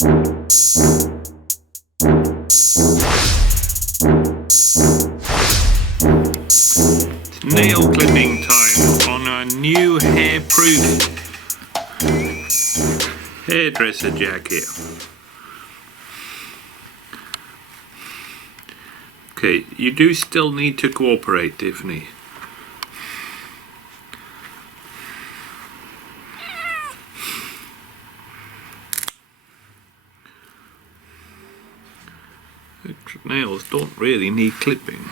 Nail clipping time on our new hair-proof hairdresser jacket. Okay, you do still need to cooperate, Tiffany. The nails don't really need clipping.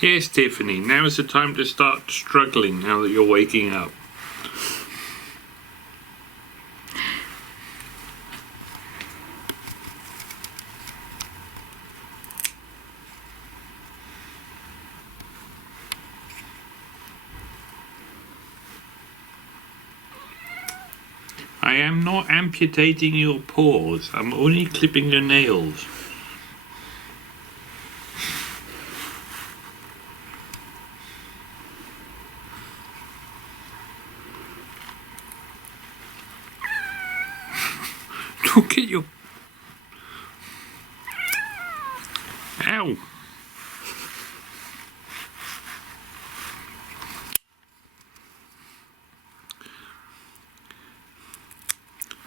Yes, Tiffany, now is the time to start struggling now that you're waking up. I am not amputating your paws, I'm only clipping your nails. Look at your... Ow!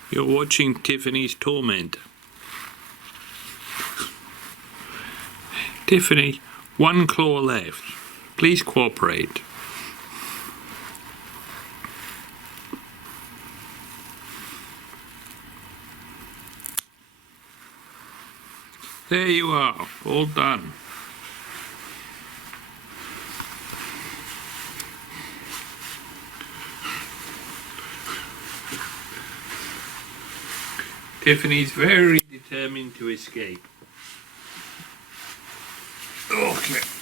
You're watching Tiffany's torment. Tiffany, one claw left. Please cooperate. There you are, all done. Tiffany's very determined to escape. Okay.